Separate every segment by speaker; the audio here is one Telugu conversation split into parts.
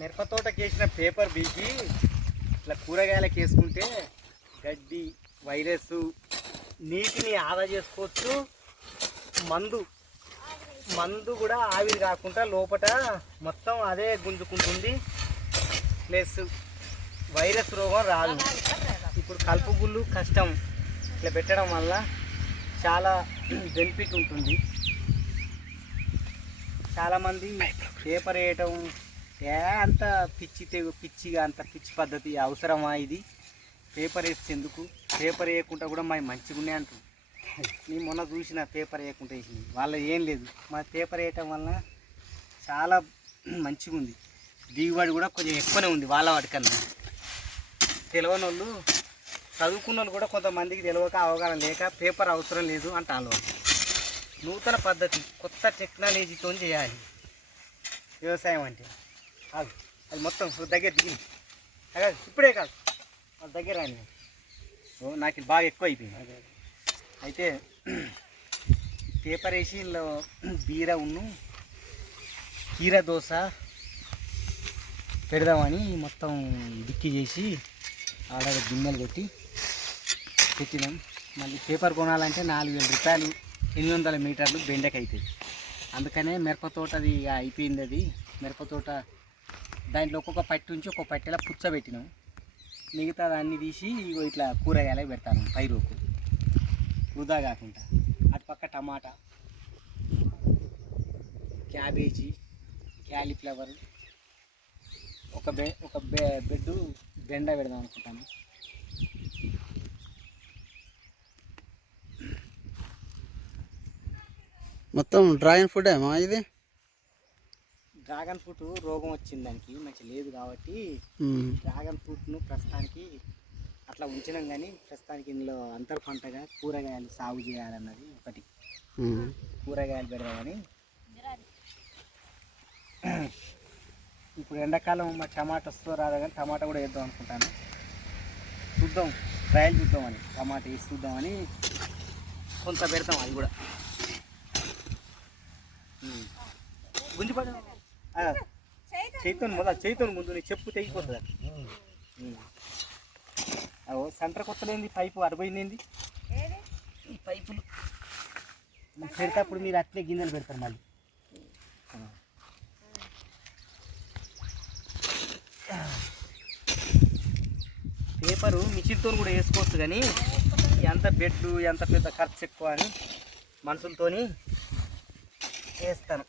Speaker 1: మిరప తోటకి వేసిన పేపర్ బీకి ఇట్లా కూరగాయలకు వేసుకుంటే గడ్డి వైరస్ నీటిని ఆదా చేసుకోవచ్చు. మందు మందు కూడా ఆవిరి కాకుండా లోపట మొత్తం అదే గుంజుకుంటుంది. ప్లస్ వైరస్ రోగం రాదు. ఇప్పుడు కలుపు గుళ్ళు కష్టం. ఇట్లా పెట్టడం వల్ల చాలా బెనిఫిట్ ఉంటుంది. చాలామంది పేపర్ వేయటం ఏ అంత పిచ్చి తెగు పిచ్చిగా అంత పిచ్చి పద్ధతి అవసరమా ఇది? పేపర్ వేసేందుకు? పేపర్ వేయకుండా కూడా మా మంచిగా ఉన్నాయి అంటుంది నేను మొన్న చూసిన పేపర్ వేయకుండా వేసింది. వాళ్ళ ఏం లేదు. మా పేపర్ వేయటం వలన చాలా మంచిగా ఉంది దిగుబడి కూడా కొంచెం ఎక్కువనే ఉంది వాళ్ళ వాటికన్నా తెలియని వాళ్ళు చదువుకున్న వాళ్ళు కూడా కొంతమందికి తెలియక అవగాహన లేక పేపర్ అవసరం లేదు అంటారు వాళ్ళు. నూతన పద్ధతి కొత్త టెక్నాలజీతో చేయాలి. వ్యవసాయం అంటే. కాదు అది మొత్తం దగ్గర దిగి అదే ఇప్పుడే కాదు. అది దగ్గర రాని ఓ నాకు బాగా ఎక్కువ అయిపోయింది. అయితే పేపర్ వేసి ఇందులో బీర ఉన్ను కీర దోశ పెడదామని మొత్తం డిక్కి చేసి ఆల్రెడీ గిన్నెలు పెట్టి పెట్టినాం. మళ్ళీ పేపర్ కొనాలంటే నాలుగు వేల రూపాయలు ఎనిమిది వందల మీటర్లు బెండకి అవుతాయి. అందుకనే మిరప తోట అది అయిపోయింది అది. మిరప తోట దాంట్లో ఒక్కొక్క పట్టి ఉంచి ఒక్కొక్క పట్టెలా పుచ్చబెట్టినాం. మిగతా దాన్ని తీసి ఇగో ఇట్లా కూరగాయలకు పెడతాను పైరుకు. వృధా కాకుండా. అటు పక్క టమాటా క్యాబేజీ క్యాలీఫ్లవర్. ఒక బె ఒక బె బెడ్ బెండ పెడదాం అనుకుంటాను.
Speaker 2: మొత్తం డ్రాగన్ ఫుడ్ ఏమా ఇది?
Speaker 1: డ్రాగన్ ఫ్రూట్ రోగం వచ్చింది దానికి మంచి లేదు కాబట్టి. డ్రాగన్ ఫ్రూట్ను ప్రస్తుతానికి అట్లా ఉంచినాం కానీ ప్రస్తుతానికి ఇందులో అంతర్ పంటగా కూరగాయలు సాగు చేయాలన్నది ఒకటి. కూరగాయలు పెడదామని ఇప్పుడు ఎండాకాలం మా టమాటా వస్తుందో రాదో కానీ టమాటా కూడా వేద్దాం అనుకుంటాను చూద్దాం ట్రయల్ చూద్దామని టమాటా వేసి చూద్దామని కొంత పెడతాం అది కూడా. గుంజిపడ చైతన్ మొదలు చైతన్ ముందు నీ చెప్పు తెగిపోతుంది. అవో సెంటర్ కొత్తలేంది పైపు అరవైంది ఈ పైపులు. పెడతాప్పుడు మీరు అట్లే గిన్నెలు పెడతారు మళ్ళీ. పేపరు మిషన్తో కూడా వేసుకోవచ్చు కానీ ఎంత బెడ్ ఎంత పెద్ద ఖర్చు ఎక్కువ అని మనుషులతోని వేస్తాను.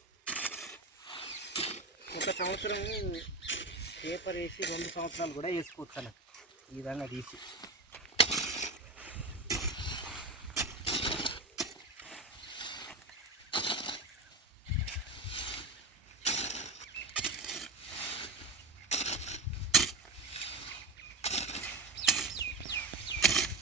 Speaker 1: ఒక సంవత్సరం పేపర్ వేసి రెండు సంవత్సరాలు కూడా వేసుకోవచ్చు అన్నట్టు. ఈ విధంగా తీసి.